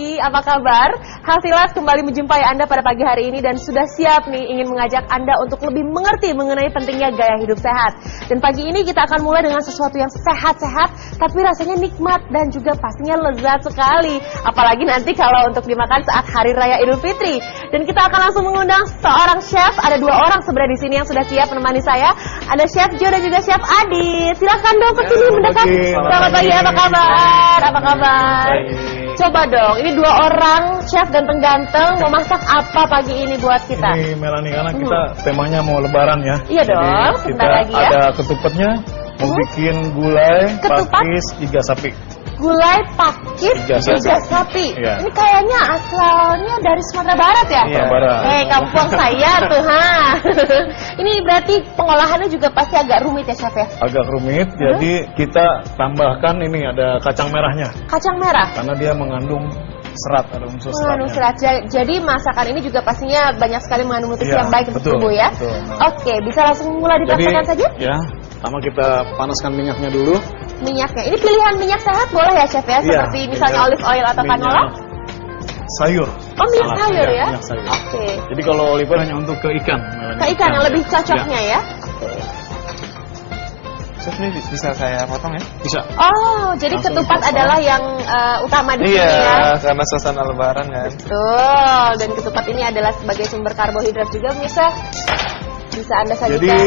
pagi, apa kabar? Hasilas kembali menjumpai Anda pada pagi hari ini dan sudah siap nih ingin mengajak Anda untuk lebih mengerti mengenai pentingnya gaya hidup sehat. Dan pagi ini kita akan mulai dengan sesuatu yang sehat-sehat, tapi rasanya nikmat dan juga pastinya lezat sekali. Apalagi nanti kalau untuk dimakan saat Hari Raya Idul Fitri. Dan kita akan langsung mengundang seorang chef, ada 2 orang sebenarnya di sini yang sudah siap menemani saya. Ada Chef Jo dan juga Chef Adit. Silakan dong ke sini mendekat. Selamat pagi, apa kabar? Apa kabar? Coba dong, ini 2 orang chef ganteng-ganteng mau masak apa pagi ini buat kita? Ini Melanie, karena kita temanya mau lebaran ya. Iya dong, sebentar lagi ya. Ada ketupatnya, mau bikin gulai, pakis, iga sapi. Gulai, pakis, iga sapi. Iya. Ini kayaknya asalnya dari Sumatera Barat ya? Iya. Barat. Kampung saya tuh, ha. Ini berarti pengolahannya juga pasti agak rumit ya, Chef ya? Agak rumit, jadi kita tambahkan ini ada kacang merahnya. Kacang merah? Karena dia mengandung serat, ada unsur Mengandung seratnya. serat. Jadi masakan ini juga pastinya banyak sekali mengandung nutrisi Iya, yang baik untuk betul, tubuh ya? betul. Oke, bisa langsung mulai dipraktekkan saja? Ya, pertama kita panaskan minyaknya dulu. Minyaknya, ini pilihan minyak sehat boleh ya Chef ya? Iya, Seperti misalnya olive oil atau minyak canola? sayur. Oh, minyak Salah, sayur iya, ya? minyak sayur. Oke. Jadi kalau olive oil hanya untuk ke ikan. Ke ikan yang lebih cocoknya ya? Chef, ini bisa saya potong ya? Bisa. Oh, jadi Langsung ketupat dipotong. adalah yang utama di sini ya? Iya, karena suasana lebaran kan. Betul, dan ketupat ini adalah sebagai sumber karbohidrat juga pemirsa. Bisa Anda sajikan. Jadi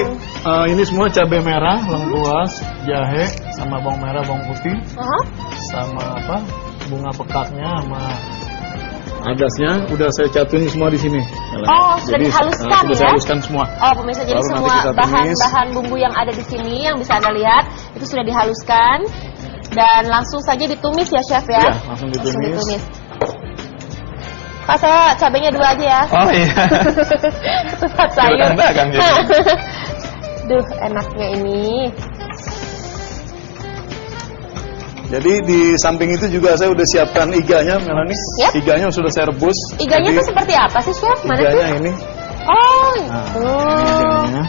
ini semua cabai merah, lengkuas, jahe, sama bawang merah, bawang putih, sama apa? Bunga pekatnya, sama agasnya. Udah saya catuin semua di sini. Oh, sudah dihaluskan sudah ya? saya haluskan semua. Oh, pemirsa, jadi Baru nanti semua kita tumis. bahan-bahan bumbu yang ada di sini yang bisa Anda lihat itu sudah dihaluskan dan langsung saja ditumis ya, Chef ya? Iya, langsung ditumis. Pak, saya cabenya 2 aja ya. Oh iya. Ketupat sayur. Dagang jadi. Duh, enaknya ini. Jadi di samping itu juga saya udah siapkan iganya, Melanie. Yap. Iganya sudah saya rebus. Iganya Jadi, tuh seperti apa sih, Chef? Mana iganya tuh? ini. Oh, Nah, itu. ini iganya.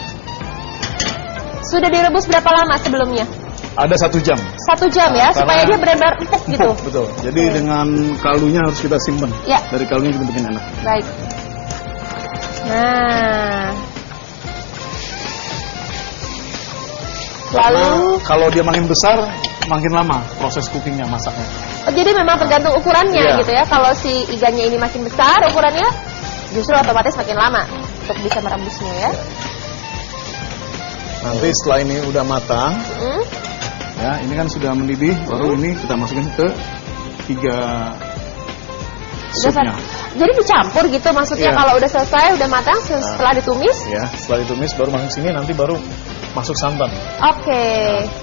Sudah direbus berapa lama sebelumnya? Ada 1 jam. 1 jam ya, Karena- supaya dia benar-benar empuk gitu. Betul. Jadi dengan kaldunya harus kita simpen. Ya. Dari kaldunya juga bikin enak. Baik. Nah. Lalu, Kalau dia makin besar, makin lama proses cookingnya, masaknya. oh, jadi memang tergantung ukurannya Iya. gitu ya. Kalau si iganya ini makin besar ukurannya, justru otomatis makin lama untuk bisa merebusnya ya. Nanti setelah ini udah matang, Hmm. ya ini kan sudah mendidih, baru ini kita masukin ke 3 Udah supnya. Jadi dicampur gitu maksudnya Iya. kalau udah selesai, udah matang setelah ditumis? Ya, setelah ditumis baru masuk sini, nanti baru masuk santan. Oke,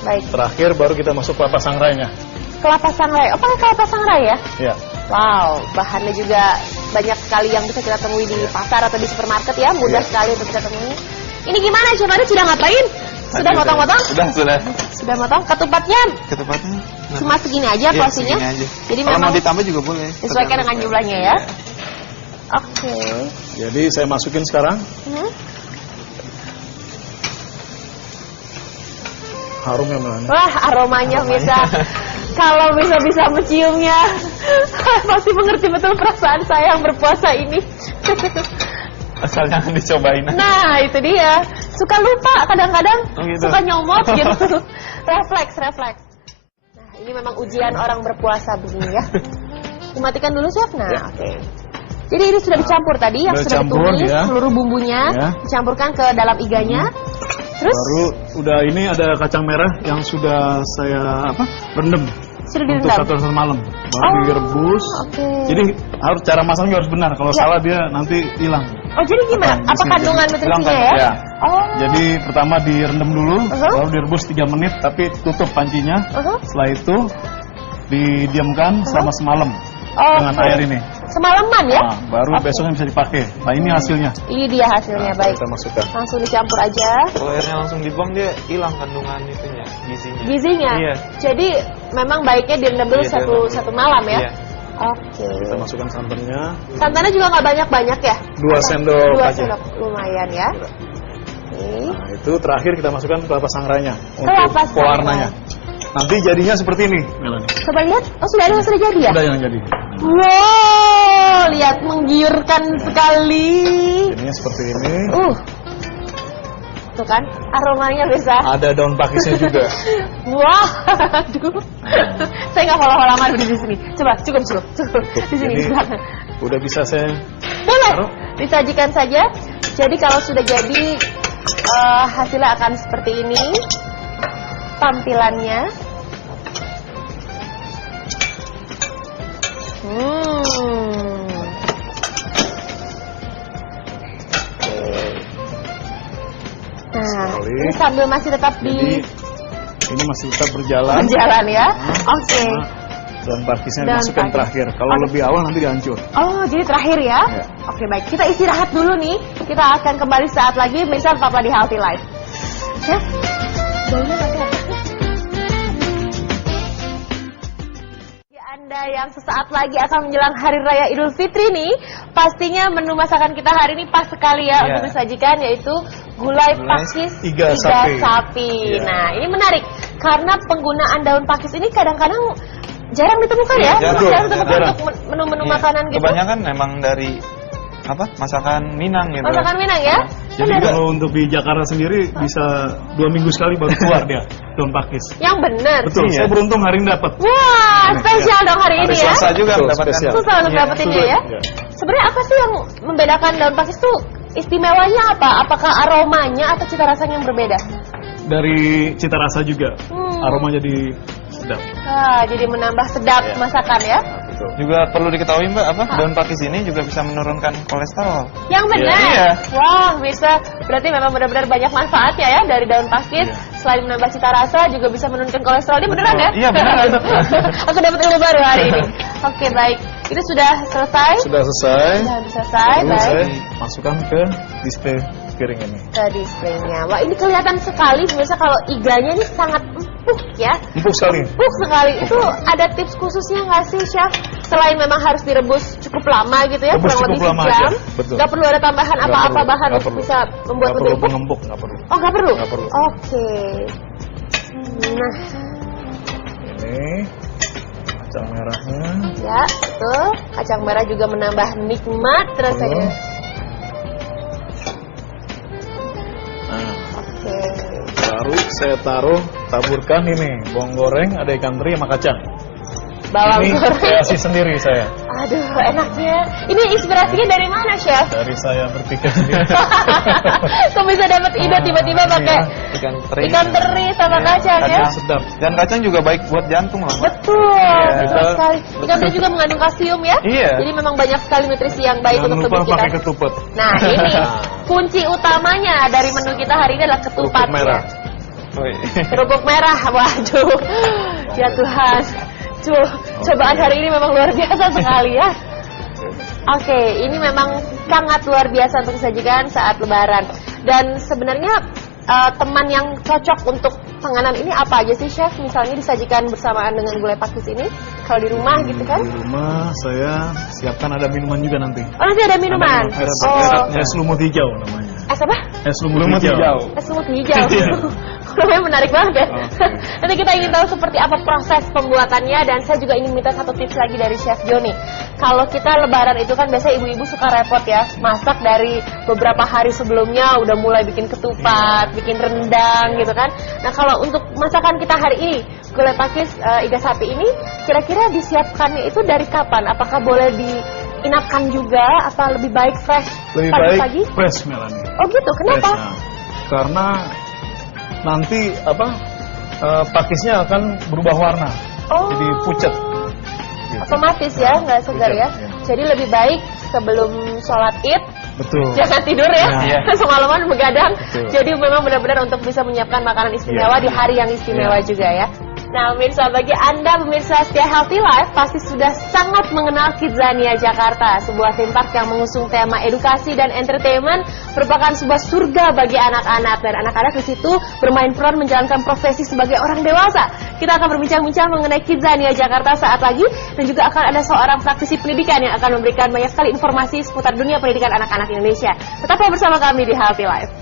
baik. Terakhir baru kita masuk kelapa sangrainya. Kelapa sangrai. Oh, pakai kelapa sangrai ya? Ya. Wow, bahannya juga banyak sekali yang bisa kita temui di pasar atau di supermarket ya. Mudah Iya. sekali untuk kita temui. Ini gimana, Chef Adit sudah ngapain? Sudah motong-motong? Sudah. Sudah motong. Ketupatnya Ketupatnya. cuma segini aja Iya, porsinya? segini aja. Jadi Kalau memang mau ditambah juga boleh. disesuaikan dengan jumlahnya ya? Iya. Oke. Jadi saya masukin sekarang. Hmm. Harumnya Melanie. Wah, aromanya bisa. Kalau bisa menciumnya, pasti mengerti betul perasaan saya yang berpuasa ini. Asal jangan dicobain. Nah, itu dia. Suka lupa kadang-kadang, Oh, gitu. suka nyomot gitu. refleks. Nah, ini memang ujian orang berpuasa begini ya. Dimatikan dulu, Chef. Nah, Ya. oke. Jadi ini sudah dicampur tadi, yang Sudah sudah dicampur, ditumis, ya. seluruh bumbunya Ya. dicampurkan ke dalam iganya. Terus Baru udah ini ada kacang merah yang sudah saya rendam sudah untuk direndam. 1 malam. Baru Oh, direbus. oke. Jadi harus cara masaknya harus benar. Kalau Ya. salah dia nanti hilang. Oh, jadi gimana? Di Apa sini. kandungan Jadi, nutrisinya hilang ya? kan? Ya. Oh. Jadi pertama direndam dulu, baru direbus 3 menit, tapi tutup pancinya. Setelah itu didiamkan selama semalam dengan Oke. air ini. Semalaman ya? Nah, baru Oke. besoknya bisa dipakai. Nah ini hasilnya. Ini dia hasilnya, Nah, baik. kita masukkan. Langsung dicampur aja. Kalau airnya langsung dibuang dia hilang kandungan itunya, gizinya. Gizinya. Iya. Jadi memang baiknya direndam dulu Iya, satu direndam. satu malam ya. Iya. Oke. Kita masukkan santannya. Santannya juga nggak banyak-banyak ya? 2 sendok 2 aja. sendok, lumayan ya. Oke. Nah, itu terakhir kita masukkan kelapa sangrainya Kelapa untuk sangrai. pewarnanya. Nanti jadinya seperti ini, Melanie. Coba lihat. Oh, sudah ada yang sudah jadi ya? Udah yang jadi. Wow, lihat menggiurkan sekali. Jadinya seperti ini. Tuh kan, aromanya bisa. Ada daun pakisnya juga. Wah, aduh. Saya nggak lama-lama di sini. Coba, cukup. Di sini. Jadi, udah bisa saya boleh taruh. disajikan saja. Jadi kalau sudah jadi hasilnya akan seperti ini tampilannya. Nah, ini sambil masih tetap Jadi, ini masih tetap berjalan. berjalan ya. Oke. Daun pakisnya Daun dimasukkan pakis. terakhir. Kalau lebih awal nanti dihancur. Oh, jadi terakhir ya? Ya. Oke, baik. Kita istirahat dulu nih. Kita akan kembali saat lagi. Misal tetaplah di Healthy Life. Chef, baunya pakai apa sih? Anda yang sesaat lagi akan menjelang Hari Raya Idul Fitri nih, pastinya menu masakan kita hari ini pas sekali ya untuk disajikan, yaitu gulai pakis iga sapi. Nah, ini menarik karena penggunaan daun pakis ini kadang-kadang jarang ditemukan ya, jarang ditemukan untuk menu-menu makanan gitu. Kebanyakan memang dari masakan Minang gitu. Masakan Minang ya? Jadi kalau untuk di Jakarta sendiri bisa 2 minggu sekali baru keluar dia daun pakis. Yang benar. Betul, saya beruntung hari ini dapat. Wah, spesial dong hari ini ya. Susah juga Betul, mendapatkan. spesial. Susah untuk dapetinnya ya. Sebenarnya apa sih yang membedakan daun pakis tuh? Istimewanya apa? Apakah aromanya atau cita rasanya yang berbeda? Dari cita rasa juga, aroma jadi sedap. Jadi menambah sedap masakan ya. Betul. Juga perlu diketahui Mbak, daun pakis ini juga bisa menurunkan kolesterol. Yang benar. Iya. Wah, bisa. Berarti memang benar-benar banyak manfaatnya ya dari daun pakis. Selain menambah cita rasa, juga bisa menurunkan kolesterol. Ini beneran ya? Iya, beneran. Aku dapat ilmu baru hari ini. Oke, baik. Itu sudah selesai? Sudah selesai. Sudah selesai, Lalu baik. saya masukkan ke display piring ini. Ke displaynya. Wah, ini kelihatan sekali. Biasa kalau iganya ini sangat empuk ya. Empuk sekali. Empuk sekali. Itu ada tips khususnya nggak sih, Chef? Selain memang harus direbus cukup lama gitu ya, Rebus kurang cukup lebih lama sejam. aja, betul. Nggak perlu ada tambahan Nggak apa-apa perlu, bahan nggak untuk perlu. bisa membuat Nggak lebih perlu empuk? pengempuk, nggak perlu. Oh, nggak perlu? Nggak perlu. Oke. Nah, Ini kacang merahnya. ya, betul. Kacang merah juga menambah nikmat rasanya. Nah, Oke. baru saya taburkan ini bawang goreng, ada ikan teri sama kacang. Bawang Ini goreng. kreasi sendiri saya. Aduh, enaknya. Ini inspirasinya dari mana, Chef? Dari saya berpikir sendiri. Kok bisa dapat ide tiba-tiba pakai ikan teri sama kacang ya? Kacang. Sedap. Dan kacang juga baik buat jantung loh. Betul, betul Kita- sekali. Ikan teri juga mengandung kalsium ya? Iya. Jadi memang banyak sekali nutrisi yang baik Jangan untuk lupa tubuh kita. pakai ketupat. Nah, ini kunci utamanya dari menu kita hari ini adalah ketupat Kerupuk merah. Woi. Kerupuk merah, waduh. Ya Tuhan. Cobaan hari ini memang luar biasa sekali ya. Oke, ini memang sangat luar biasa untuk disajikan saat Lebaran. Dan sebenarnya teman yang cocok untuk penganan ini apa aja sih, Chef? Misalnya disajikan bersamaan dengan gulai pakis ini, kalau di rumah gitu kan? Di rumah saya siapkan ada minuman juga nanti. Oh, nanti ada minuman. Es lumut hijau namanya. Es apa? Es lumut hijau. Es lumut hijau. Iya. Namanya menarik banget ya. Oke. Nanti kita ingin tahu seperti apa proses pembuatannya, dan saya juga ingin minta satu tips lagi dari Chef Joni. Kalau kita Lebaran itu kan biasanya ibu-ibu suka repot ya, masak dari beberapa hari sebelumnya udah mulai bikin ketupat, bikin rendang gitu kan. Nah, kalau untuk masakan kita hari ini, gulai pakis iga sapi ini, kira-kira disiapkannya itu dari kapan? Apakah boleh diinapkan juga, apa lebih baik fresh Lebih pagi-pagi? baik fresh, Melanie. Oh gitu, kenapa? Fresh, nah. Karena nanti pakisnya akan berubah warna. Oh. Jadi pucat. Otomatis ya, nggak segar ya. Pucat, ya. Jadi lebih baik sebelum sholat Id, Betul. jangan tidur ya, Iya. semalaman begadang. Betul. Jadi memang benar-benar untuk bisa menyiapkan makanan istimewa Iya. di hari yang istimewa juga ya. Nah, pemirsa, bagi Anda pemirsa setia Healthy Life pasti sudah sangat mengenal Kidzania Jakarta, sebuah theme park yang mengusung tema edukasi dan entertainment, merupakan sebuah surga bagi anak-anak, dan anak-anak di situ bermain peran menjalankan profesi sebagai orang dewasa. Kita akan berbincang-bincang mengenai Kidzania Jakarta saat lagi, dan juga akan ada seorang praktisi pendidikan yang akan memberikan banyak sekali informasi seputar dunia pendidikan anak-anak Indonesia. Tetaplah bersama kami di Healthy Life.